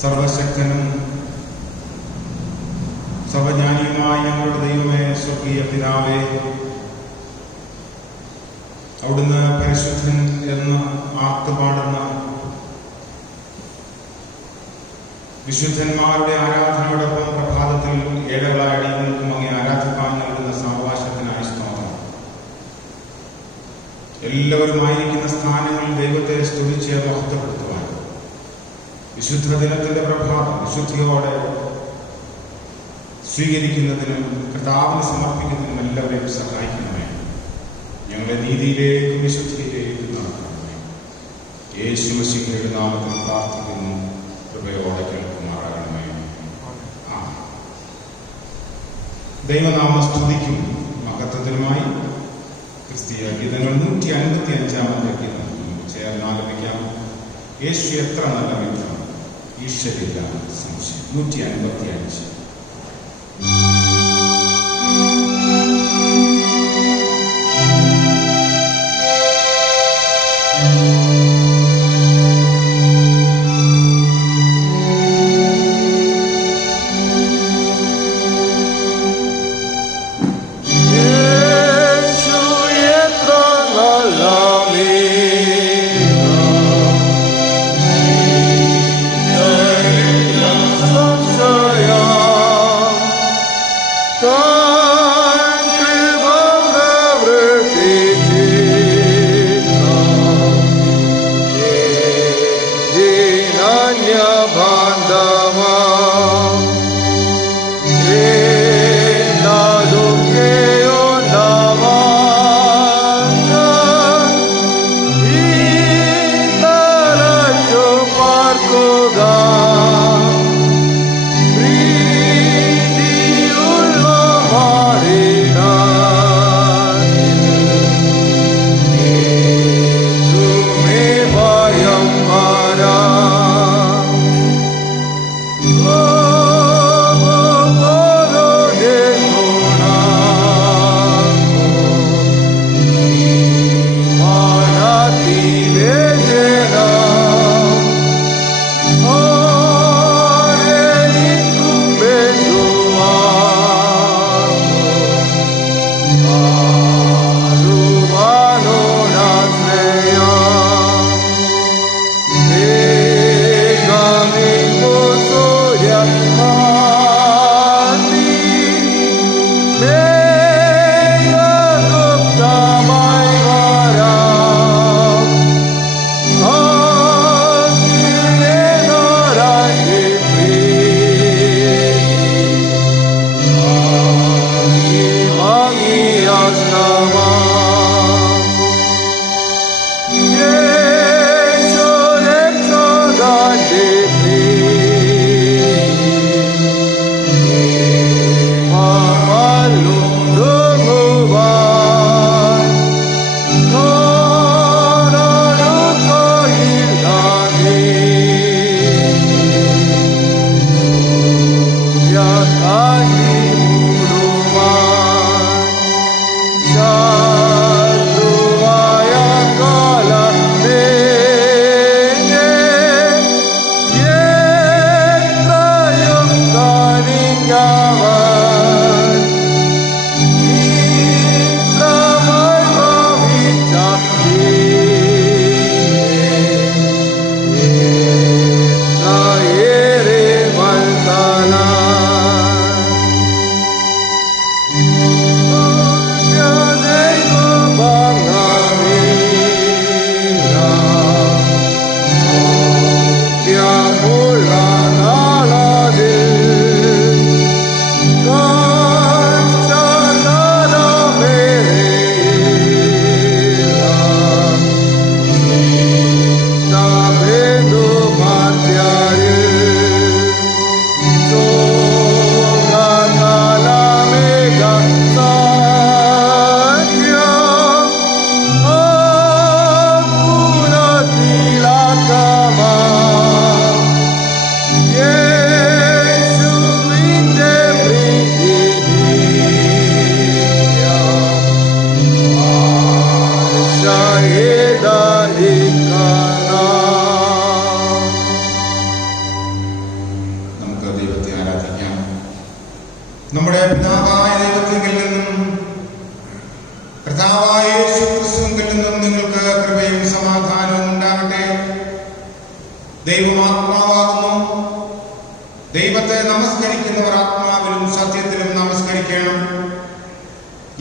സർവശക്തനും സർവജ്ഞാനിയുമായ ഞങ്ങളുടെ ദൈവമേ, സ്വർഗീയ പിതാവേ, അവിടുന്ന് പരിശുദ്ധൻ എന്ന് ആർത്തുപാടുന്ന വിശുദ്ധന്മാരുടെ ആരാധനയോടൊപ്പം പ്രഭാതത്തിൽ ഏഴകളായി അടിയങ്ങൾക്കും അങ്ങേ ആരാധിക്കാൻ നൽകുന്ന സാവകാശത്തിനായി സ്തോത്രം. എല്ലാവരുമായിരിക്കുന്ന സ്ഥാനങ്ങളിൽ ദൈവത്തെ സ്തുതിച്ച് മഹത്വപ്പെടുത്തുവാൻ വിശുദ്ധ ദിനത്തിന്റെ പ്രഭാതം വിശുദ്ധിയോടെ സ്വീകരിക്കുന്നതിനും കർത്താവിന് സമർപ്പിക്കുന്നതിനും എല്ലാവരെയും സഹായിക്കണമേ. ഞങ്ങളെ നീതിയിലേക്കും വിശുദ്ധിയിലേക്കും നടത്തണമേ. യേശു മശീഹയുടെ നാമത്തിൽ പ്രാർത്ഥിക്കുന്നു. കൃപയോടെ കേൾക്കുമാറാകണമേ. ദൈവനാമ സ്തുതിക്കും മഹത്വത്തിനുമായി ക്രിസ്തീയ ഗീതങ്ങൾ 155 ഗീതം ചേർന്ന് ആലപിക്കാം. യേശു എത്ര നല്ല മിത്രം, ഈശ്വരില്ല സംശയം. 155.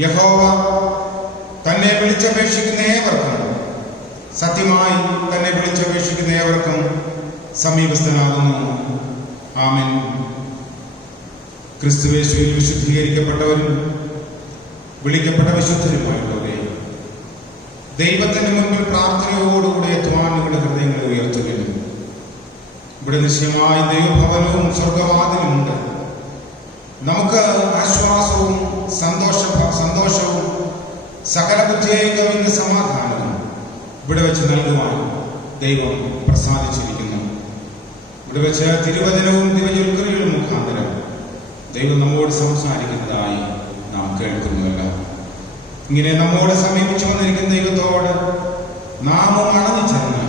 യഹോവ തന്നെ വിളിച്ചപേക്ഷിക്കുന്ന ഏവർക്കും, സത്യമായി തന്നെ വിളിച്ചപേക്ഷിക്കുന്ന ഏവർക്കും സമീപസ്ഥനാകുന്നു. ആമേൻ. ക്രിസ്തുയേശുവിൽ വിശുദ്ധീകരിക്കപ്പെട്ടവരും വിളിക്കപ്പെട്ട വിശുദ്ധരുമായുള്ളവരെ, ദൈവത്തിന്റെ മുൻപിൽ പ്രാർത്ഥനയോടുകൂടി എത്തുവാൻ നിങ്ങളുടെ ഹൃദയങ്ങളെ ഉയർത്തുകയും, ഇവിടെ നിശ്ചയമായി ദൈവഭവനവും സ്വർഗവാതിലുമുണ്ട്. നമുക്ക് ആശ്വാസവും സന്തോഷവും സകല ബുദ്ധിയെയും കവിഞ്ഞ സമാധാനവും ഇവിടെ വെച്ച് നൽകുവാൻ ദൈവം പ്രസാദിച്ചിരിക്കുന്നു. ഇവിടെ വെച്ച് തിരുവചനവും ദിവ്യൽക്കറികളും മുഖാന്തരം ദൈവം നമ്മോട് സംസാരിക്കുന്നതായി നാം കേൾക്കുന്നുവല്ല. ഇങ്ങനെ നമ്മോട് സമീപിച്ചു വന്നിരിക്കുന്ന ദൈവത്തോട് നാമും അണഞ്ഞു ചെന്ന്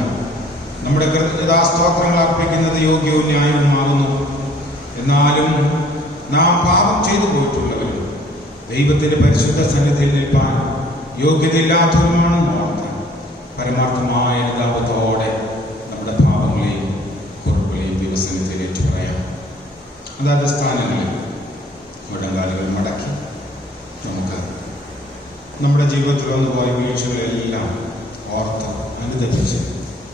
നമ്മുടെ കൃതജ്ഞതാസ്തോത്രങ്ങൾ അർപ്പിക്കുന്നത് യോഗ്യവും ന്യായവുമാകുന്നു. എന്നാലും നാം പാപം ചെയ്തു പോയിട്ടുള്ളവരും ദൈവത്തിന്റെ പരിശുദ്ധ സന്നിധിയിൽ നിൽപ്പാൻ യോഗ്യതയില്ലാത്തവരുമാണെന്ന് ഓർത്ത് പരമാർത്ഥമായ അനുതാപത്തോടെ നമ്മുടെ പാപങ്ങളെയും കുറവുകളെയും ദൈവസന്നിധിയിൽ ഏറ്റുപറയാം. അതാത് സ്ഥാനങ്ങളിൽ മുഴങ്കാലുകൾ മടക്കി നമുക്ക് നമ്മുടെ ജീവിതത്തിൽ വന്നുപോയ വീഴ്ചകളെല്ലാം ഓർത്ത് അനുദപിച്ച്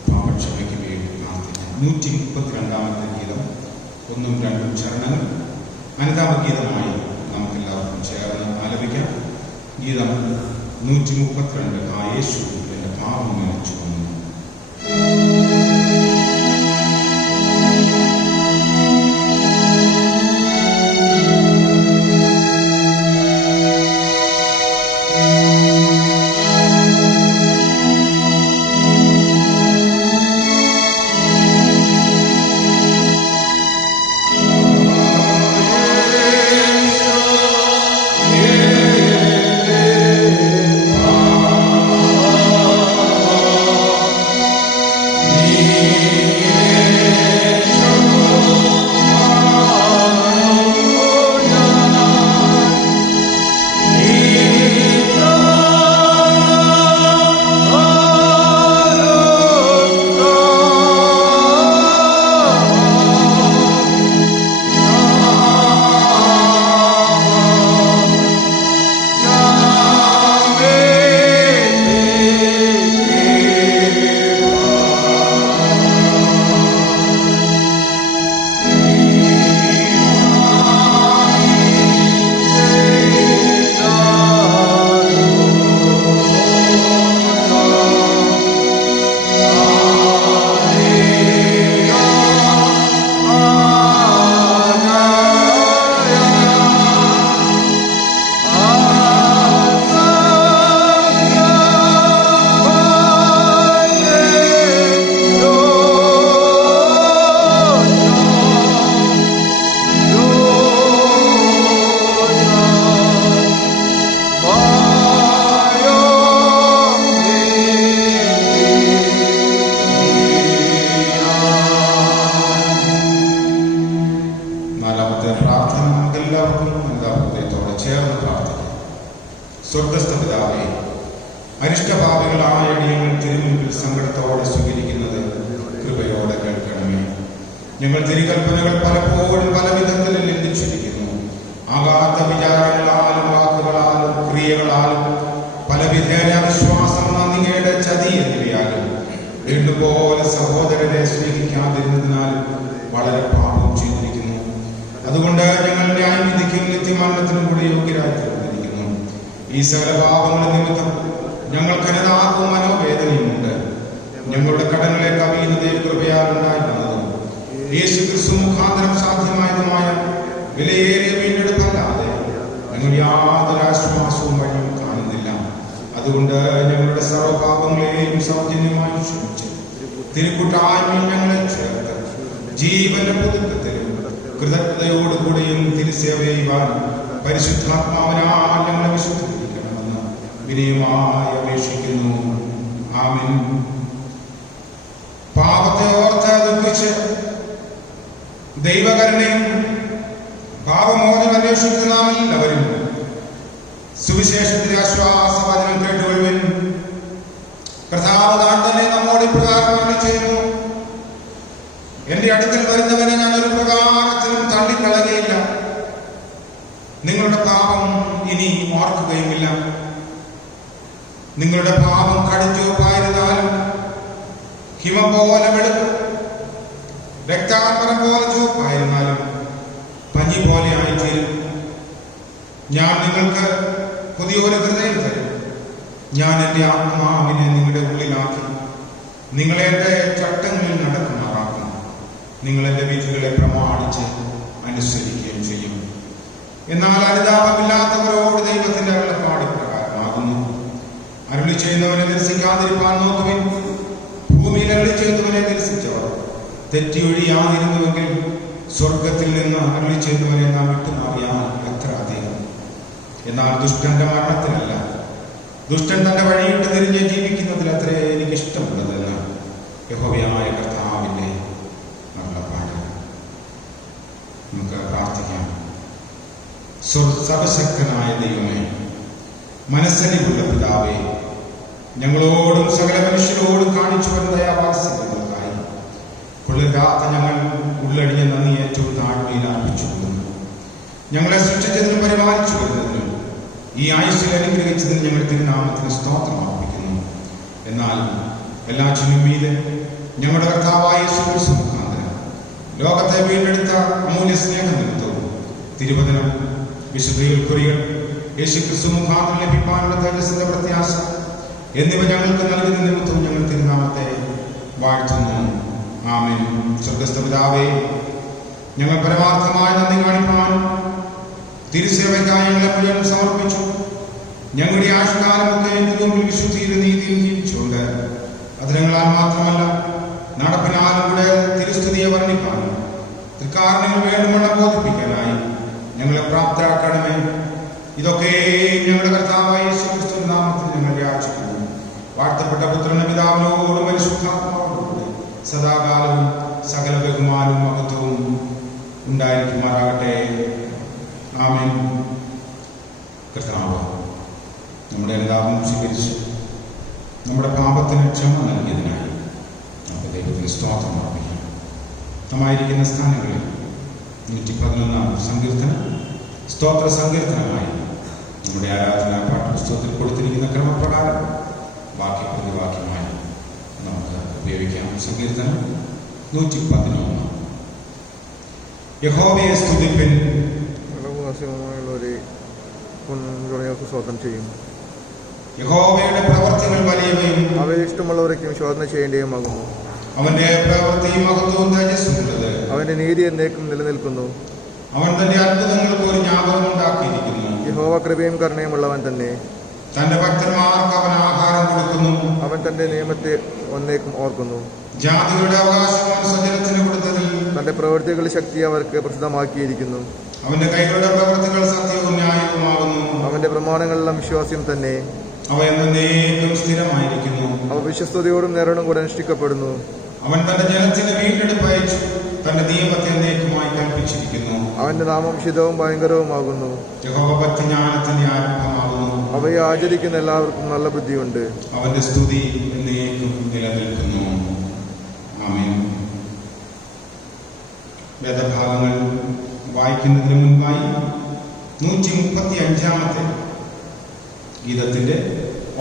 പാപക്ഷമയ്ക്ക് വേണ്ടി പ്രാർത്ഥിക്കാം. 132-ാമത്തെ ഗീതം 1-2 ചരണങ്ങൾ അനുതാപഗീതമായി നമുക്കെല്ലാവർക്കും ചേർന്ന് ആലപിക്കാം. ഗീതം 132. ആ യേശു എന്റെ പാപം ചുമന്നു. സ്വർഗസ്ഥ പിതാവേ, അരിഷ്ടഭാവികളായ ഞങ്ങൾ തിരുമുൻപിൽ സങ്കടത്തോടെ സ്വീകരിക്കുന്നത് കൃപയോടെ കേൾക്കണമേ. ഞങ്ങൾ തിരുകൽപ്പനകൾ പലപ്പോഴും പല വിധത്തിൽ ലംഘിച്ചിരിക്കുന്നു. ആകാത്ത വിചാരങ്ങളാലും വാക്കുകളാലും ക്രിയകളാലും പലവിധേന അവിശ്വാസം, നന്ദികേട്, ചതി എന്നിവയാലും വീണ്ടുപോലെ സഹോദരരെ സ്നേഹിക്കാതിരുന്നതിനാൽ വളരെ പാപം ചെയ്തിരിക്കുന്നു. അതുകൊണ്ട് ഞങ്ങൾ ന്യായവിധിക്കും നിത്യമരണത്തിനും കൂടി യോഗ്യരായി തീർന്നിരിക്കുന്നു. ഈ സകല പാപങ്ങൾ നിമിത്തം ഞങ്ങൾക്ക് അനുതാപവും മനോവേദനയുമുണ്ട്. ഞങ്ങളുടെ കടങ്ങളെ കവിയുന്ന ദൈവകൃപയാൽ ഉണ്ടായിരുന്നതും യേശു ക്രിസ്തു മുഖാന്തരം സാധ്യമായതുമായ വിലയേറിയ വീണ്ടെടുപ്പല്ലാതെ ഞങ്ങൾ യാതൊരു ആശ്വാസവും വഴിയും കാണുന്നില്ല. അതുകൊണ്ട് ഞങ്ങളുടെ സർവ്വപാപങ്ങളെയും സൗജന്യമായി ക്ഷമിച്ച് തിരുക്കുട്ടായ്മയിൽ ഞങ്ങളെ ചേർത്ത് ജീവന്റെ പുതുക്കത്തിലും കൃതജ്ഞതയോടുകൂടിയും തിരുസേവ ചെയ്യുവാൻ പരിശുദ്ധാത്മാവിനാൽ ഞങ്ങളെ വിശുദ്ധീകരിക്കണമെന്ന് വിനയമായി അപേക്ഷിക്കുന്നു. ആമേൻ. പാപത്തെ ഓർത്ത് ദുഃഖിച്ച് ദൈവകരുണയും പാപമോചനം അന്വേഷിക്കുന്ന നാം എല്ലാവരും സുവിശേഷത്തിന്റെ ആശ്വാസവചനം കേട്ടുകൊള്ളുവിൻ. കർത്താവ് താൻ തന്നെ നമ്മോട് ഇപ്രകാരം ചെയ്യുന്നു: എന്റെ അടുക്കൽ വരുന്നവനെ ഞാൻ ഒരു പ്രകാരത്തിലും തള്ളിക്കളയുകയില്ല. നിങ്ങളുടെ പാപം ഇനി ഓർക്കുകയുമില്ല. പാപം കടുംചുവപ്പായിരുന്നാലും ഹിമം പോലെ വെളുക്കും, രക്താംബരം പോലെ ചുവപ്പായിരുന്നാലും പഞ്ഞി പോലെ ആയിത്തീരും. ഞാൻ നിങ്ങൾക്ക് പുതിയൊരു ഹൃദയം തരും. ഞാൻ എൻ്റെ ആത്മാവിനെ നിങ്ങളുടെ ഉള്ളിലാക്കി നിങ്ങളെ എൻ്റെ ചട്ടങ്ങളിൽ നടക്കുമാറാക്കും. നിങ്ങൾ എൻ്റെ വിധികളെ പ്രമാണിച്ച് അനുസരിക്കുകയും ചെയ്യും. എന്നാൽ അനുതാപമില്ലാത്തവരോട് ദൈവത്തിന്റെ അരുളപ്പാട് പ്രകാരമാകുന്നു. അരുളി ചെയ്യുന്നവനെ നിരസിക്കാതിരിപ്പാൻ നോക്കുവിൻ. ഭൂമിയിൽ അരുളി ചെയ്യുന്നവനെ നിരസിച്ചവർ തെറ്റിയൊഴിയാതിരുന്നുവെങ്കിൽ സ്വർഗത്തിൽ നിന്ന് അരുളി ചെയ്യുന്നവനെ നാം വിട്ടുമാറിയാൽ എത്ര അധികം. എന്നാൽ ദുഷ്ടന്റെ മരണത്തിലല്ല, ദുഷ്ടൻ തന്റെ വഴിയിട്ട് തിരിഞ്ഞ് ജീവിക്കുന്നതിൽ അത്രേ എനിക്ക് ഇഷ്ടമുള്ളതെന്ന് യഹോവയായ കർത്താവിന്റെ അരുളപ്പാട്. നമുക്ക് പ്രാർത്ഥിക്കാം. സർവശക്തനായ ദൈവമേ, മനസ്സലിവുള്ള പിതാവേ, ഞങ്ങളോടും സകല മനുഷ്യരോടും കാണിച്ചു വരുന്ന ദയാവാത്സല്യങ്ങൾക്കായി കൊള്ളരാത്ത ഞങ്ങൾ ഉള്ളടിഞ്ഞ നന്ദി ഏറ്റവും താഴ്മയിൽ അർപ്പിച്ചു കൊടുക്കുന്നു. ഞങ്ങളെ സൃഷ്ടിച്ചതിനും പരിപാലിച്ചു വരുന്നതിനും ഈ ആയുസ്സിൽ അനുഗ്രഹിച്ചതിന് ഞങ്ങൾ തിരുനാമത്തിന് സ്തോത്രം അർപ്പിക്കുന്നു. എന്നാൽ എല്ലാറ്റിനും മീതെ ഞങ്ങളുടെ കർത്താവായ യേശു മുഖാന്തരം ലോകത്തെ വീണ്ടെടുത്ത അമൂല്യ സ്നേഹം നിമിത്തവും തിരുവചനം, വിശുദ്ധയിൽ കുറികൾ, യേശുക്രിസ്തു മുഖാന്തരം ലഭിക്കാനുള്ള തേജസ്സിന്റെ പ്രത്യാശ എന്നിവ ഞങ്ങൾക്ക് നൽകുന്ന നിമിത്തവും ഞങ്ങൾ തിരുനാമത്തെ വാഴ്ത്തുന്നു. ആമേൻ. സ്വർഗ്ഗസ്ഥ പിതാവേ, ഞങ്ങൾ പരമാർത്ഥമായ നന്ദി കാണിപ്പാൻ തിരുസേവയ്ക്കായി ഞങ്ങളെ മുഴുവൻ സമർപ്പിച്ചു. ഞങ്ങളുടെ ആയുഷ്കാലമൊക്കെ മുമ്പിൽ വിശുദ്ധിയിലും നീതിയും ജീവിച്ചുകൊണ്ട് അതിരങ്ങളാൽ മാത്രമല്ല നടപ്പിനാലും കൂടെ തിരുസ്തുതിയെ വർണ്ണിപ്പാനും തൃക്കാരണങ്ങൾ വേണ്ടുമെണ്ണം ബോധിപ്പിക്കാനായി ഞങ്ങളെ പ്രാപ്തരാക്കണമേ. ഇതൊക്കെ ഞങ്ങളുടെ കർത്താവായ യേശുക്രിസ്തു നാമത്തിൽ ഞങ്ങൾ യാചിക്കുന്നു. വാഴ്ത്തപ്പെട്ട പുത്രന്റെ പിതാവിനോടും പരിശുദ്ധാത്മാവോടുകൂടി സദാകാലവും സകല ബഹുമാനവും മഹത്വവും ഉണ്ടായിരിക്കുമാറാകട്ടെ. ആമേൻ. കർത്താവ് നമ്മുടെ എല്ലാവരും സ്വീകരിച്ച് നമ്മുടെ പാപത്തിന് ക്ഷമ നൽകിയതിനായി നമുക്ക് ദൈവത്തിന് സ്തോത്രം അർപ്പിക്കാം. നമ്മായിരിക്കുന്ന സ്ഥാനങ്ങളിൽ 111 സങ്കീർത്തനം സ്തോത്ര സങ്കീർത്തനമായി നമ്മുടെ ആരാധന പാഠപുസ്തകത്തിൽ കൊടുത്തിരിക്കുന്ന ക്രമപ്രകാരം വാക്യപ്രതിവാക്യമായി നമുക്ക് ഉപയോഗിക്കാം. സങ്കീർത്തനം 111. യഹോവയെ സ്തുതിപ്പിൻ, ശോധന ചെയ്യും. യഹോവയുടെ പ്രവർത്തികൾ വലിയവയും അവയെ ഇഷ്ടമുള്ളവരേക്കും ശോധന ചെയ്യേണ്ടതുമാകുന്നു. അവന്റെ പ്രവൃത്തിയും മഹത്വവും തേജസ്സുള്ളത്. അവന്റെ നീതി എന്നേക്കും നിലനിൽക്കുന്നു. അവൻ തന്റെ അത്ഭുതങ്ങൾക്ക് ഒരു ജ്ഞാപകം ഉണ്ടാക്കിയിരിക്കുന്നു. യഹോവ കൃപയും കരുണയുമുള്ളവൻ തന്നെ. തന്റെ ഭക്തന്മാർക്ക് അവൻ ആഹാരം കൊടുക്കുന്നു. അവൻ തന്റെ നിയമത്തെ ഒന്നേക്കും ഓർക്കുന്നു. ജാതികളുടെ അവകാശം സജലത്തിന് കൊടുത്തതിൽ തന്റെ പ്രവൃത്തികളുടെ ശക്തി അവർക്ക് പ്രസിദ്ധമാക്കിയിരിക്കുന്നു. അവന്റെ കൈകളുടെ പ്രവൃത്തികൾ സത്യവും ന്യായവുമാകുന്നു. അവന്റെ പ്രമാണങ്ങളെല്ലാം വിശ്വാസ്യം തന്നെ. അവ എന്നേക്കും സ്ഥിരമായിരിക്കുന്നു. അവ വിശ്വസ്തയോടും നേരോടും കൂടെ അനുഷ്ഠിക്കപ്പെടുന്നു. അവൻ തന്റെ ജനത്തിന് വീണ്ടെടുപ്പ് അയച്ചു. തന്റെ നിയമത്തെ എന്നേക്കുമായി കൽപ്പിച്ചിരിക്കുന്നു. അവന്റെ നാമം ശിതവും ഭയങ്കരവുമാകുന്നു. യഹോവഭക്തി ജ്ഞാനത്തിന്റെ ആരംഭമാകുന്നു. അവയെ ആചരിക്കുന്ന എല്ലാവർക്കും നല്ല ബുദ്ധിയുണ്ട്. അവന്റെ സ്തുതി എന്നേക്കും നിലനിൽക്കുന്നു. ആമേൻ. വേദഭാഗങ്ങൾ വായിക്കുന്നതിന് മുൻപായി 135 ഗീതത്തിന്റെ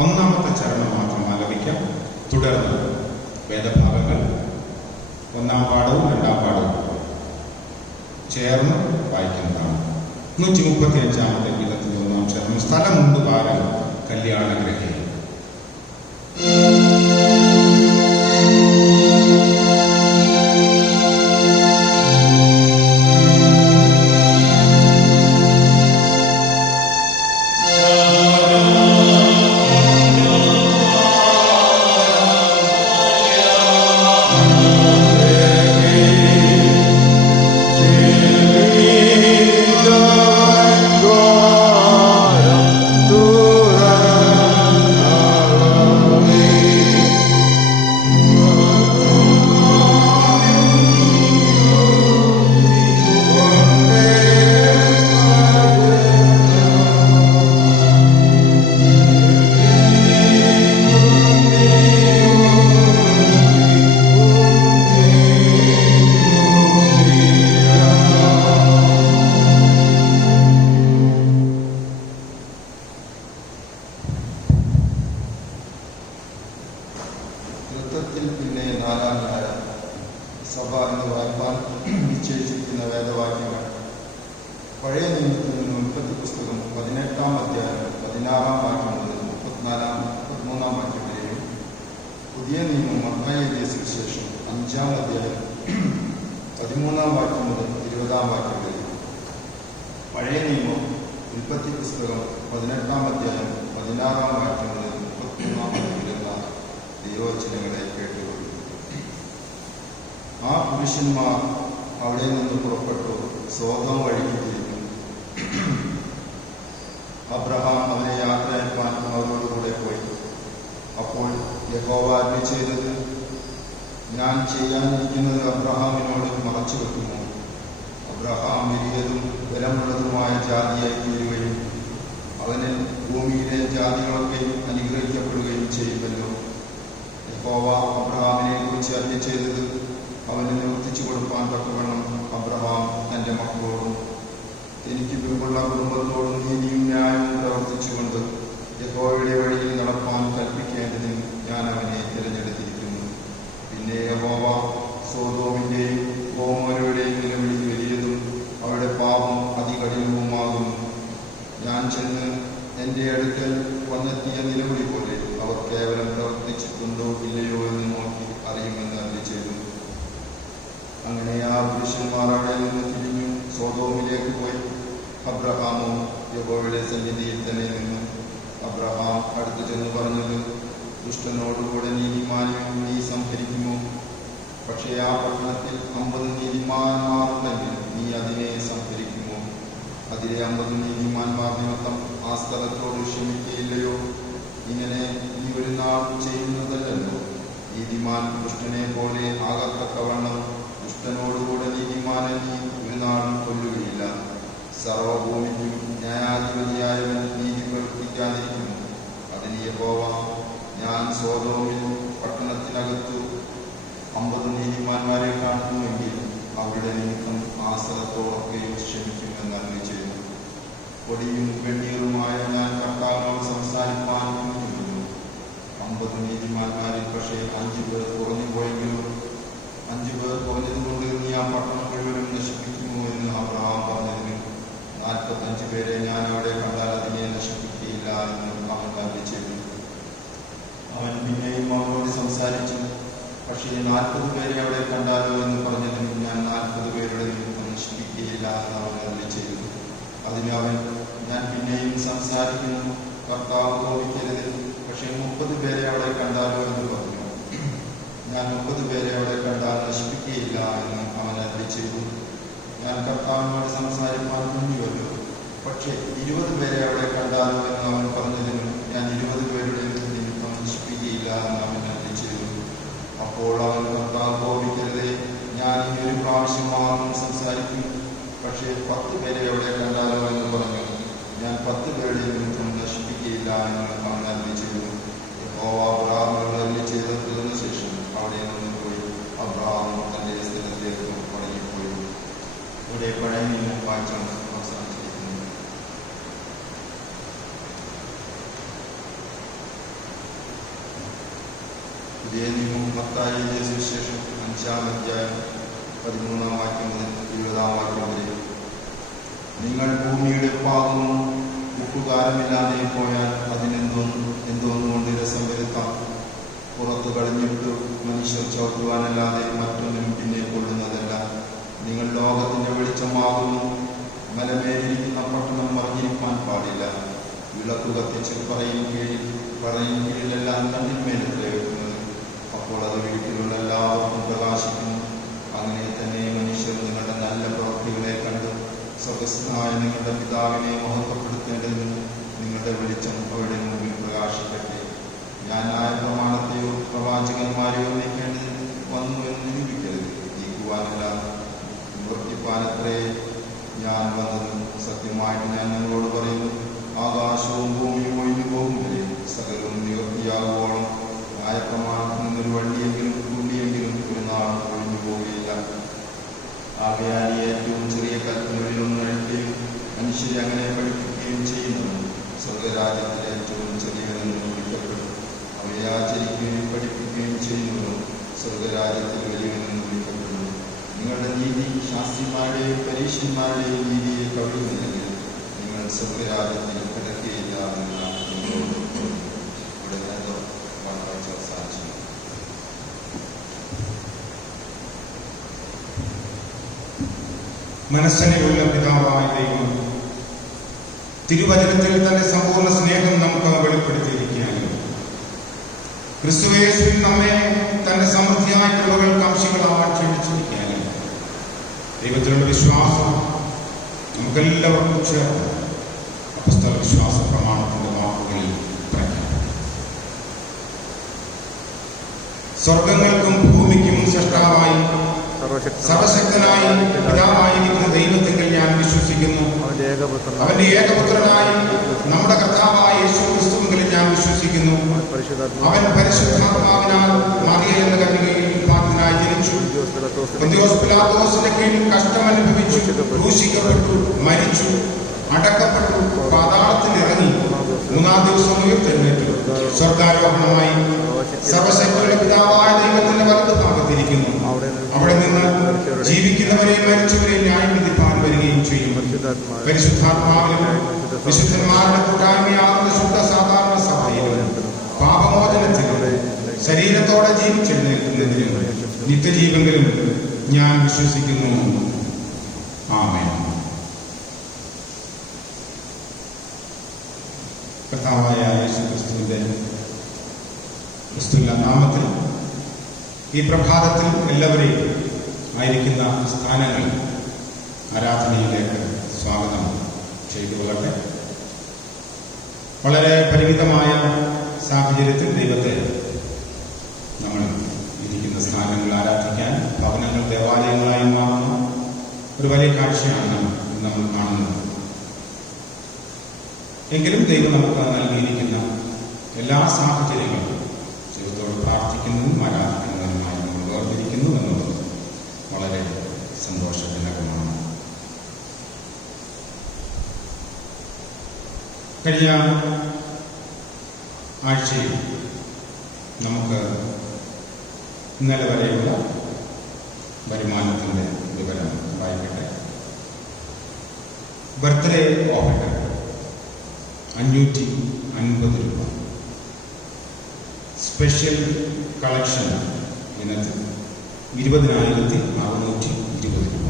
1-ാമത്തെ ചരണം മാത്രം ആലപിക്കാം. തുടർന്ന് വേദഭാഗങ്ങൾ 1-ാം പാഠവും 2-ാം പാഠവും ചേർന്ന് വായിക്കുന്നതാണ്. 135 ഗീതത്തിന്റെ 1-ാം ചരണം സ്ഥലമുണ്ട് ബാലൻ കല്യാണഗ്രഹേ. വൃത്തത്തിൽ പിന്നെ നാലാം ന്യായ സഭ എന്ന് വായിപ്പാൻ നിശ്ചയിച്ചിരിക്കുന്ന വേദവാക്യങ്ങൾ പഴയ നിയമത്തിൽ നിന്ന് ഉൽപ്പത്തി പുസ്തകം 18-ാം അധ്യായം 16-ാം വാക്യം മുതൽ 33-ാം വാക്യം വരെയും പുതിയ നിയമം മത്തായി എഴുതിയ സുവിശേഷം 5-ാം അധ്യായം 13-ാം വാക്യം മുതൽ 20-ാം വാക്യം വരെയും പഴയ നിയമം ഉൽപ്പത്തി പുസ്തകം 18-ാം അധ്യായം 16-ാം വാക്യം മുതൽ 33-ാം വാക്യം വരുന്ന ദൈവവചനങ്ങളെ കേട്ടുകൊള്ളു. ആ പുരുഷന്മാർ അവിടെ നിന്ന് പുറപ്പെട്ടു സോദോം വഴിക്ക് തിരിഞ്ഞു. അബ്രഹാം അവനെ യാത്ര അയക്കാൻ അവരോടുകൂടെ പോയി. അപ്പോൾ യഹോവ അരുളി ചെയ്തത്, ഞാൻ ചെയ്യാനിരിക്കുന്നത് അബ്രഹാമിനോട് മറച്ചു വെക്കുമോ? അബ്രഹാം വലിയതും ബലമുള്ളതുമായ ജാതിയായി തീരുകയും അവന് ഭൂമിയിലെ ജാതികളൊക്കെയും അനുഗ്രഹിക്കപ്പെടുകയും ചെയ്യുമല്ലോ. യഹോവ അബ്രഹാമിനെ കുറിച്ച് അരുളി ചെയ്തത് അവന് നിവർത്തിച്ചു കൊടുക്കാൻ തക്കവണ്ണം അബ്രഹാം തൻ്റെ മക്കളോടും എനിക്ക് പിമ്പുള്ള കുടുംബത്തോടും നീതിയും ന്യായവും പ്രവർത്തിച്ചുകൊണ്ട് യഹോവയുടെ വഴിയിൽ നടപ്പാൻ കൽപ്പിക്കേണ്ടതിന് ഞാൻ അവനെ തിരഞ്ഞെടുത്തിരിക്കുന്നു. പിന്നെ യഹോവ സോദോമിൻ്റെയും ഗോമോരയുടെയും നിലവിളി വലിയതും അവരുടെ പാപം അതികഠിനവുമാകുന്നു. ഞാൻ ചെന്ന് എൻ്റെ അടുക്കൽ വന്നെത്തിയ നിലവിളി പോലെ അവർ കേവലം പ്രവർത്തിച്ചിട്ടുണ്ടോ ഇല്ലയോ എന്ന് നോക്കി അറിയുമെന്ന് അരുളി ചെയ്തു. അങ്ങനെ ആ പുരുഷന്മാർ അവിടെ നിന്ന് തിരിഞ്ഞു സോദോമിലേക്ക് പോയി. അബ്രഹാമും യഹോവയുടെ സന്നിധിയിൽ തന്നെ നിന്നു. അബ്രഹാം അടുത്തു ചെന്ന് പറഞ്ഞത്, ദുഷ്ടനോടുകൂടെ നീതിമാനെയും നീ സംഹരിക്കുമോ? പക്ഷേ ആ പട്ടണത്തിൽ 50 നീതിമാന്മാരുണ്ടെങ്കിൽ നീ അതിനെ സംഹരിക്കുമോ? അതിലെ 50 നീതിമാന്മാർ നിമിത്തം ആ സ്ഥലത്തോട് ക്ഷമിക്കുകയില്ലയോ? ഇങ്ങനെ നീ ഒരു നാൾ ചെയ്യുന്നതല്ലോ. നീതിമാൻ ദുഷ്ടനെ പോലെ ആകത്തക്കവണ്ണം ദുഷ്ടനോടുകൂടെ നീതിമാനെ നീ ഒരു നാളും കൊല്ലുകയില്ല. സർവഭൂമിക്കും ന്യായാധിപതിയായവൻ നീതി പ്രവർത്തിക്കാതിരിക്കുന്നു. അതിന് യഹോവ, ഞാൻ സോദോമിൽ പട്ടണത്തിനകത്തു 50 നീതിമാന്മാരെ കാണുന്നുവെങ്കിൽ അവരുടെ നിമിത്തം ആ സ്ഥലത്തോടൊക്കെയും ക്ഷമിക്കുമെന്ന് അരുളി ചെയ്തു. പൊടിയും വെണ്ണീറുമായ ഞാൻ കർത്താവിനോട് സംസാരിപ്പാൻ കുഞ്ഞിരുന്നു. 50 നീതിമാന്മാരിൽ പക്ഷേ 5 പേർ കുറഞ്ഞു പോയെങ്കിലും 5 പേർ കുറഞ്ഞതുകൊണ്ട് നീ ആ പട്ടണം മുഴുവനും നശിപ്പിക്കുമോ എന്ന് അബ്രഹാം പറഞ്ഞതിന് 45 പേരെ ഞാൻ അവിടെ കണ്ടാൽ അതിനെ നശിപ്പിക്കുകയില്ല എന്ന് അവൻ അരുളി ചെയ്തു. അവൻ പിന്നെയും അവനോട് സംസാരിച്ചു. പക്ഷേ 40 പേരെ അവിടെ കണ്ടാലോ എന്ന് പറഞ്ഞതിന് ഞാൻ 40 പേരുടെ നിമിത്തം നശിപ്പിക്കുകയില്ല എന്ന് അവൻ അരുളി ചെയ്തു. അതിന് അവൻ, ഞാൻ പിന്നെയും സംസാരിക്കുന്നു, കർത്താവ് കോപിക്കരുത്. പക്ഷേ 30 പേരെ അവിടെ കണ്ടാലോ എന്ന് പറഞ്ഞു. ഞാൻ 30 പേരെ അവിടെ കണ്ടാൽ നശിപ്പിക്കുകയില്ല എന്ന് അവൻ അരുളി ചെയ്തു. ഞാൻ കർത്താവിനോട് സംസാരിക്കാൻ കുഞ്ഞുവല്ലോ. പക്ഷേ 20 പേരെ അവിടെ കണ്ടാലോ എന്ന് അവൻ പറഞ്ഞതിന് ഞാൻ 20 പേരുടെ നിമിത്തം നശിപ്പിക്കുകയില്ല എന്ന് അവൻ അരുളി ചെയ്തു. അപ്പോൾ അവൻ, കർത്താവ് കോപിക്കരുതേ, ഞാൻ ഇനി ഒരു പ്രാവശ്യം മാത്രം സംസാരിക്കും. പക്ഷേ 10 പേരെ അവിടെ കണ്ടാലോ എന്ന് പറഞ്ഞു. ഞാൻ 10 പേരുടെ നിമിത്തം നശിപ്പിക്കുകയില്ല എന്ന് അവൻ അരുളി ചെയ്തു. യഹോവ അബ്രഹാമിനോട് അരുളി ചെയ്തത് തീർന്ന ശേഷം അവിടെ നിന്ന് പോയി. അബ്രഹാം തന്റെ സ്ഥലത്തേക്ക് മടങ്ങിപ്പോയി. ഇവിടെ പഴയ നിയമം വായിച്ച അവസാനിച്ചിരിക്കുന്നു. പുതിയ നിയമം മത്തായി എഴുതിയ സുവിശേഷം 5-ാം അധ്യായം 13-ാം വാക്യം മുതൽ 20-ാം വാക്യം വരെ. നിങ്ങൾ ഭൂമിയുടെ പാകവും ഉപ്പുകാരമില്ലാതെ പോയാൽ അതിനെന്തോന്നുകൊണ്ട് രസം വരുത്താം. പുറത്തു കളഞ്ഞിട്ട് മനുഷ്യർ ചവിട്ടുവാനല്ലാതെ മറ്റൊന്നും പിന്നെ കൊള്ളുന്നതല്ല. നിങ്ങൾ ലോകത്തിന്റെ വെളിച്ചമാകുന്നു. മലമേലിരിക്കുന്ന പട്ടണം മറിഞ്ഞിരിക്കാൻ പാടില്ല. വിളക്ക് കത്തിച്ച് പറയും കീഴിലെല്ലാം കണ്ണിന്മേലത്രേ വെക്കുന്നത്. അപ്പോൾ അത് വീട്ടിലുള്ള എല്ലാവർക്കും പ്രകാശിക്കുന്നു. അങ്ങനെ തന്നെ മനുഷ്യർ നിങ്ങളുടെ നല്ല പ്രവൃത്തികളെ കണ്ട് സ്വർഗ്ഗസ്ഥനായ നിങ്ങളുടെ പിതാവിനെ മഹത്വപ്പെടുത്തേണ്ടതിന് നിങ്ങളുടെ വെളിച്ചം അവരുടെ മുമ്പിൽ പ്രകാശിക്കട്ടെ. ഞാൻ ന്യായപ്രമാണത്തെയോ പ്രവാചകന്മാരെയോ നീക്കേണ്ടതിന് വന്നു എന്ന് നിരൂപിക്കരുത്. നീക്കുവാനല്ല, നിവർത്തിപ്പാനത്രേ ഞാൻ വന്നത്. സത്യമായിട്ട് ഞാൻ നിങ്ങളോട് പറയുന്നു, ആകാശവും ഭൂമിയും ഒഴിഞ്ഞു പോകും വരെ സകലവും നിവർത്തിയാകുവോളം ന്യായപ്രമാണത്തിൽ നിന്നൊരു വള്ളിയെങ്കിലും തുള്ളിയെങ്കിലും ഒരു നാൾ ഒഴിഞ്ഞു പോവുകയില്ല. ആകയാൽ ഏറ്റവും ചെറിയ കൽപ്പനകളിലൊന്നും അഴിക്കുകയും മനുഷ്യരെ അങ്ങനെ പഠിപ്പിക്കുകയും ചെയ്യുന്നത് സ്വർഗരാജ്യത്തിലെ ഏറ്റവും ചെറിയതെന്ന് വിളിക്കപ്പെടും. അവയെ ആചരിക്കുകയും ചെയ്യുന്നവർ സ്വർഗരാജ്യത്തിൽ വലിയവനെന്ന് വിളിക്കപ്പെടുന്നു. നിങ്ങളുടെ നീതി ശാസ്ത്രിമാരുടെയും പരീക്ഷന്മാരുടെയും നീതിയെ കവിയുന്നില്ലെങ്കിൽ നിങ്ങൾ സ്വർഗരാജ്യത്തിൽ കിടക്കുകയില്ല എന്ന നിങ്ങളോട് ഇവിടെ വാഴ്ച സാധിച്ചു. മനസ്സനെയുള്ള പിതാവായ ദൈവം തിരുവചനത്തിൽ തന്റെ സമ്പൂർണ്ണ സ്നേഹം നമുക്ക് വെളിപ്പെടുത്തിയിരിക്കുകയാണ്. ക്രിസ്തുയേശുവിൽ നമ്മെ തന്റെ സമൃദ്ധിയായ കൃപകൾക്ക് അംശങ്ങളാവാൻ ക്ഷണിച്ചിരിക്കുകയാണ്. ദൈവത്തിലുള്ള വിശ്വാസം നമുക്കെല്ലാവർക്കും ചേർന്ന് അപ്പസ്തല വിശ്വാസ പ്രമാണത്തിന്റെ വാക്കുകളിൽ പ്രഖ്യാപിക്കും. സ്വർഗങ്ങൾക്കും ഭൂമിക്കും സൃഷ്ടാവായി സർവശക്തനായി പിതാവായിരിക്കുന്ന ദൈവത്തിൽ ഞാൻ വിശ്വസിക്കുന്നു. അവന്റെ ഏകപുത്രനായി നമ്മുടെ കർത്താവായ യേശു ക്രിസ്തുവിൽ ഞാൻ വിശ്വസിക്കുന്നു. അവൻ പരിശുദ്ധാത്മാവിനാൽ മറിയ എന്ന കന്യകയിൽ പാത്രനായി ജനിച്ചു. പൊന്തിയോസ് പിലാത്തോസിന്റെ കീഴിൽ കഷ്ടമനുഭവിച്ചു, ക്രൂശിക്കപ്പെട്ടു, മരിച്ചു, അടക്കപ്പെട്ടു, പാതാളത്തിൽ ഇറങ്ങി, മൂന്നാം ദിവസം ഉയർത്തെഴുന്നേറ്റു, സ്വർഗാരോഹണമായി സർവശക്തിയുടെ പിതാവായ ദൈവത്തിന്റെ വലതുഭാഗത്തിരിക്കുന്നു. അവിടെ നിന്ന് ജീവിക്കുന്നവരെയും മരിച്ചവരെയും ന്യായം വിധിപ്പാൻ വരികയും ചെയ്യും. പരിശുദ്ധാത്മാവിലും വിശുദ്ധന്മാരുടെ കൂട്ടായ്മയാകുന്ന ശുദ്ധ സാധാരണ സഭയിലും പാപമോചനത്തിലും ശരീരത്തോടെ ജീവിച്ചെഴുന്നേൽക്കുന്നതിലും നിത്യജീവങ്കിലും ഞാൻ വിശ്വസിക്കുന്നു. ആമേൻ. കർത്താവായ യേശു ക്രിസ്തുവിന്റെ നാമത്തിൽ ഈ പ്രഭാതത്തിൽ എല്ലാവരെയും ആയിരിക്കുന്ന സ്ഥാനങ്ങൾ ആരാധനയിലേക്ക് സ്വാഗതം ചെയ്തു കൊള്ളട്ടെ. വളരെ പരിമിതമായ സാഹചര്യത്തിൽ ദൈവത്തെ നമ്മൾ ഇരിക്കുന്ന സ്ഥാനങ്ങൾ ആരാധിക്കാൻ ഭവനങ്ങൾ ദേവാലയങ്ങളായി മാറുന്ന ഒരു വലിയ കാഴ്ചയാണ് നമ്മൾ കാണുന്നത്. എങ്കിലും ദൈവം നമുക്ക് നൽകിയിരിക്കുന്ന എല്ലാ സാഹചര്യങ്ങളും ദൈവത്തോട് പ്രാർത്ഥിക്കുന്നതും ആരാധിക്കുന്നതിനുമായി നമ്മൾ വേർതിരിക്കുന്നു എന്നുള്ളത് വളരെ സന്തോഷജനകമാണ്. കഴിഞ്ഞ ആഴ്ചയിൽ നമുക്ക് ഇന്നലെ വരെയുള്ള വരുമാനത്തിൻ്റെ വിവരം വായിക്കട്ടെ. ബർത്ത്ഡേ ഓഫർ 550 രൂപ, സ്പെഷ്യൽ കളക്ഷൻ ഇനത്തിൽ 20,620 രൂപ,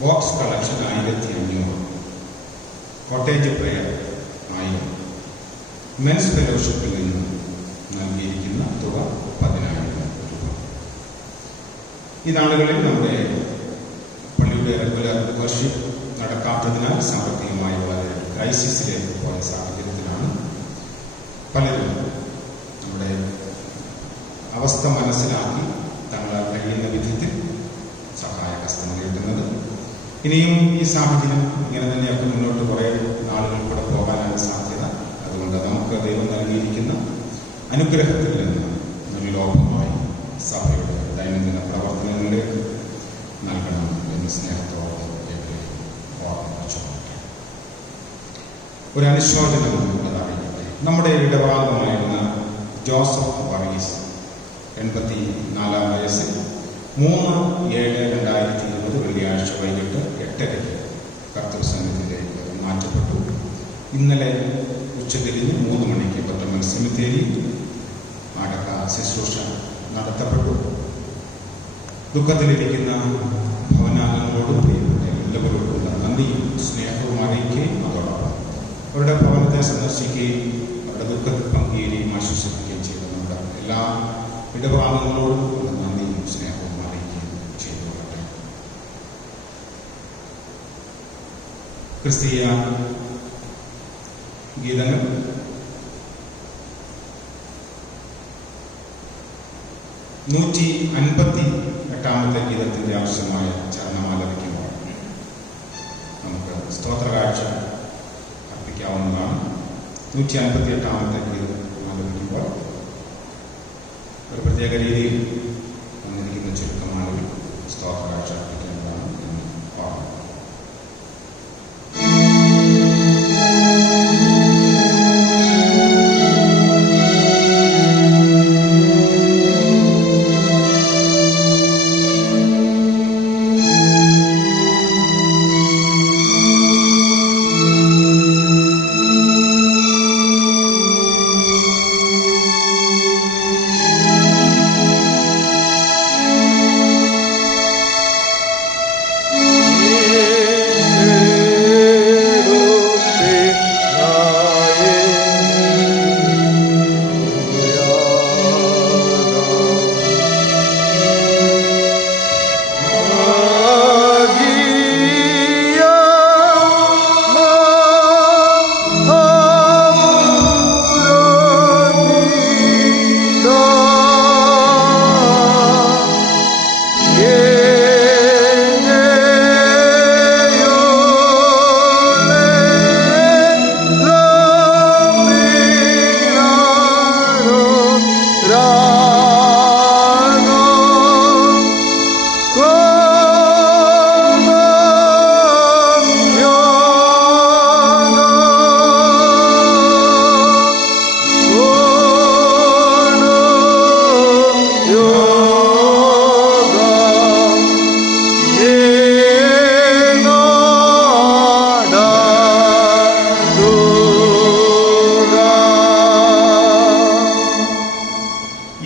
box collection 1500, cottage prayer 1000, men's ഫെലോഷിപ്പിൽ നിന്ന് നൽകിയിരിക്കുന്ന തുക 10,000 രൂപ. ഈ നാളുകളിൽ നമ്മുടെ പള്ളിയുടെ റെഗുലർ വർഷിപ്പ് നടക്കാത്തതിനാൽ സാമ്പത്തികമായി വളരെ ക്രൈസിസിലേക്ക് പോയ സാഹചര്യത്തിലാണ് പലരും നമ്മുടെ അവസ്ഥ മനസ്സിലാക്കി തങ്ങളാൽ കഴിയുന്ന വിധത്തിൽ സഹായഹസ്തം നീട്ടുന്നത്. ഇനിയും ഈ സാഹചര്യം ഇങ്ങനെ തന്നെയൊക്കെ മുന്നോട്ട് കുറേ നാളുകൾ കൂടെ പോകാനാണ് സാധ്യത. അതുകൊണ്ട് നമുക്ക് ദൈവം നൽകിയിരിക്കുന്ന അനുഗ്രഹത്തിൽ നിന്ന് നിർലോഭമായി സഭയുടെ ദൈനംദിന പ്രവർത്തനങ്ങളിലേക്ക് നൽകണം എന്ന് സ്നേഹത്തോടെ ഓർമ്മിച്ചു. ഒരു അനുശോചനം ഉള്ളതായിരിക്കട്ടെ. നമ്മുടെ ഇടവാംഗമായിരുന്ന ജോസഫ് വർഗീസ് 84 വയസ്സിൽ 3/7/2020 വെള്ളിയാഴ്ച വൈകിട്ട് 8:30 കർത്തൃസന്നിധിയിലേക്ക് മാറ്റപ്പെട്ടു. ഇന്നലെ ഉച്ചതിരിഞ്ഞ് 3 മണിക്ക് കൊത്തമൻ സെമിത്തേരി അടക്ക ശുശ്രൂഷ നടത്തപ്പെട്ടു. ദുഃഖത്തിലിരിക്കുന്ന ഭവനാംഗങ്ങളോടും പ്രിയപ്പെട്ട എല്ലാവരോടുള്ള നന്ദിയും സ്നേഹവും അറിയിക്കുകയും അതോടൊപ്പം അവരുടെ ഭവനത്തെ സന്ദർശിക്കുകയും അവരുടെ ദുഃഖത്തിൽ പങ്കുചേരുകയും ആശ്വസിപ്പിക്കുകയും ചെയ്ത നമ്മുടെ എല്ലാ ഇടവാംഗങ്ങളോടും നന്ദിയും സ്നേഹവും അറിയിക്കുകയും ചെയ്തുകൊള്ളട്ടെ. ക്രിസ്തീയ ഗീതങ്ങൾ 158 ഗീതത്തിന്റെ ആവശ്യമായ ചരണമാലപിക്കുമ്പോൾ നമുക്ക് സ്തോത്രകാഴ്ച അർപ്പിക്കാവുന്നതാണ്. 158 ഗീതം ആലപിക്കുമ്പോൾ ഒരു പ്രത്യേക രീതിയിൽ വന്നിരിക്കുന്ന ചുരുക്കം ആളുകൾ സ്തോത്രകാഴ്ച അർപ്പിക്കേണ്ടതാണ് എന്ന് പറഞ്ഞു.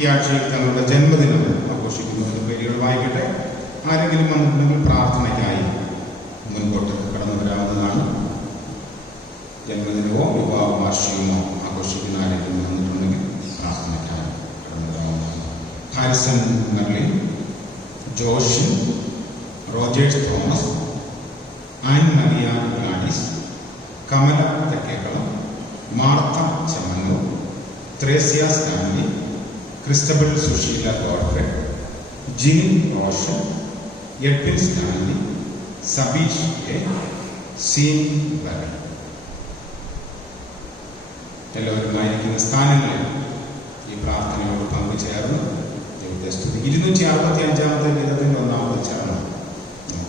ഈ ആഴ്ചയിൽ തങ്ങളുടെ ജന്മദിനം ആഘോഷിക്കുന്നതിന് പേരുകൾ വായിക്കട്ടെ. ആരെങ്കിലും വന്നിട്ടുണ്ടെങ്കിൽ പ്രാർത്ഥനയ്ക്കായി മുൻപോട്ട് കടന്നു വരാവുന്നതാണ്. ജന്മദിനമോ വിവാഹ വാർഷികമോ ആഘോഷിക്കുന്ന ആരെങ്കിലും വന്നിട്ടുണ്ടെങ്കിൽ പ്രാർത്ഥനയ്ക്കായി കടന്നു വരാവുന്നതാണ്. Harrison Merlin, Joshin, Rogers Thomas, Ann Maria Gladys, Kamala Thekkekalam, Martha Chemmannur, Thresia Stanley, Christabel Susheela Godfrey, Jini Roshan, Edwin Stanley, Sabeesh A, Sean Balan. എല്ലാവരുമായിരിക്കുന്ന സ്ഥാനങ്ങളിൽ ഈ പ്രാർത്ഥനയോട് പങ്കുചേർന്ന് ദൈവത്തെ സ്തുതി. 265-ാമത്തെ ഗീതത്തിന്റെ 1-ാമത്തെ ചരണം നമുക്ക്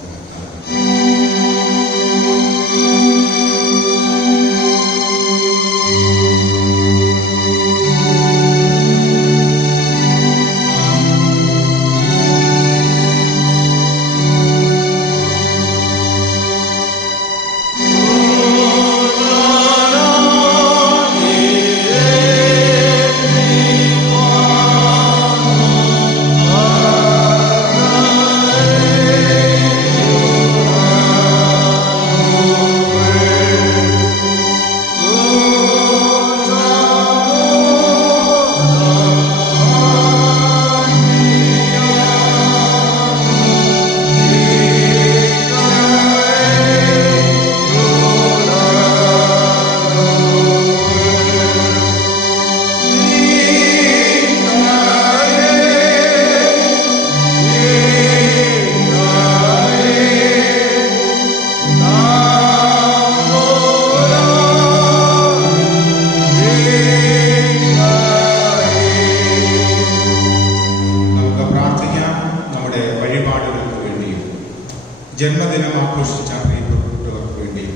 ജന്മദിനം ആഘോഷിച്ച പ്രിയപ്പെട്ടവർക്ക് വേണ്ടിയും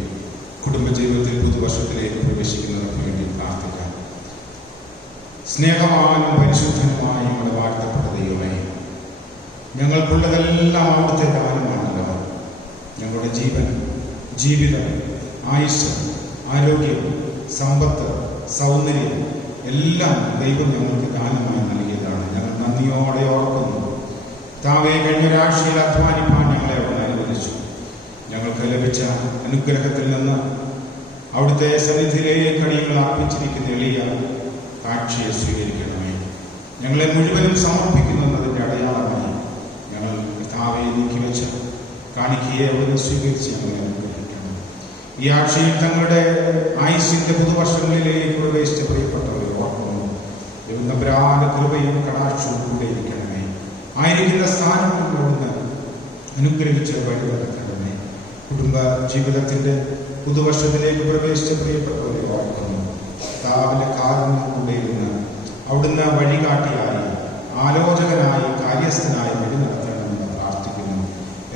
കുടുംബജീവിതത്തിൽ പുതുവർഷത്തിലേക്ക് പ്രവേശിക്കുന്നവർക്ക് വേണ്ടി പ്രാർത്ഥിക്കാം. സ്നേഹവാനും പരിശുദ്ധനുമായി ഞങ്ങളുടെ വാഴ്ത്തപ്പെട്ട ദൈവമേ, ഞങ്ങൾക്കുള്ളതെല്ലാം അവിടുത്തെ ദാനമാണല്ലോ. ഞങ്ങളുടെ ജീവൻ, ജീവിതം, ആയുസ്, ആരോഗ്യം, സമ്പത്ത്, സൗന്ദര്യം എല്ലാം ദൈവം ഞങ്ങൾക്ക് ദാനമായി നൽകിയതാണ്. ഞങ്ങൾ നന്ദിയോടെ ഓർക്കുന്നു. താവേ, കഴിഞ്ഞൊരാഴ്ചയിൽ അധ്വാനിപ്പാൻ ഞങ്ങളെ അവിടെ അനുവദിച്ചു. ഞങ്ങൾക്ക് ലഭിച്ച അനുഗ്രഹത്തിൽ നിന്ന് അവിടുത്തെ സന്നിധിയിലേക്ക് അടിയങ്ങൾ അർപ്പിച്ചിരിക്കുന്ന എളിയ കാഴ്ചയെ സ്വീകരിക്കണമേ. ഞങ്ങളെ മുഴുവനും സമർപ്പിക്കുന്നതിൻ്റെ അടയാളമായി ഞങ്ങൾ താവേ നീക്കിവെച്ച കാണിക്കയെ അവിടെ സ്വീകരിച്ച് ഞങ്ങളെ അനുഗ്രഹിക്കണം. ഈ ആഴ്ചയിൽ തങ്ങളുടെ ആയുസിന്റെ പുതുവർഷങ്ങളിലേക്ക് പ്രവേശിച്ച പ്രിയപ്പെട്ടവരെ ഓർക്കുന്നു. ദൈവതമ്പുരാന്റെ കൃപയും കടാക്ഷവും കൂടെ ഇരിക്കണമേ. ആയിരിക്കുന്ന സ്ഥാനങ്ങളിലൊന്ന് അനുഗ്രഹിച്ച് വഴി നടക്കണമേ. കുടുംബ ജീവിതത്തിന്റെ പുതുവർഷത്തിലേക്ക് പ്രവേശിച്ച പ്രിയപ്പെട്ടവരെ ഓർക്കുന്നു. താവിന്റെ കാലിന് കൂടെ ഇരുന്ന് അവിടുന്ന് വഴികാട്ടിയായി, ആലോചകനായി, കാര്യസ്ഥനായി വഴി നടത്തണമെന്ന് പ്രാർത്ഥിക്കുന്നു.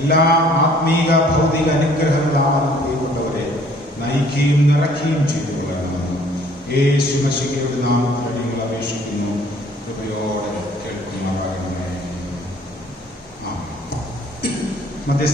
എല്ലാ ആത്മീക ഭൗതിക അനുഗ്രഹങ്ങളാണ് പ്രിയപ്പെട്ടവരെ നയിക്കുകയും നിറയ്ക്കുകയും ചെയ്തു കൊള്ളണമെന്ന് യേശു മശിഹയുടെ നാമത്തിൽ അപേക്ഷിക്കുന്നു. കൃപയോടെ കേൾക്കുമാറാകട്ടെ.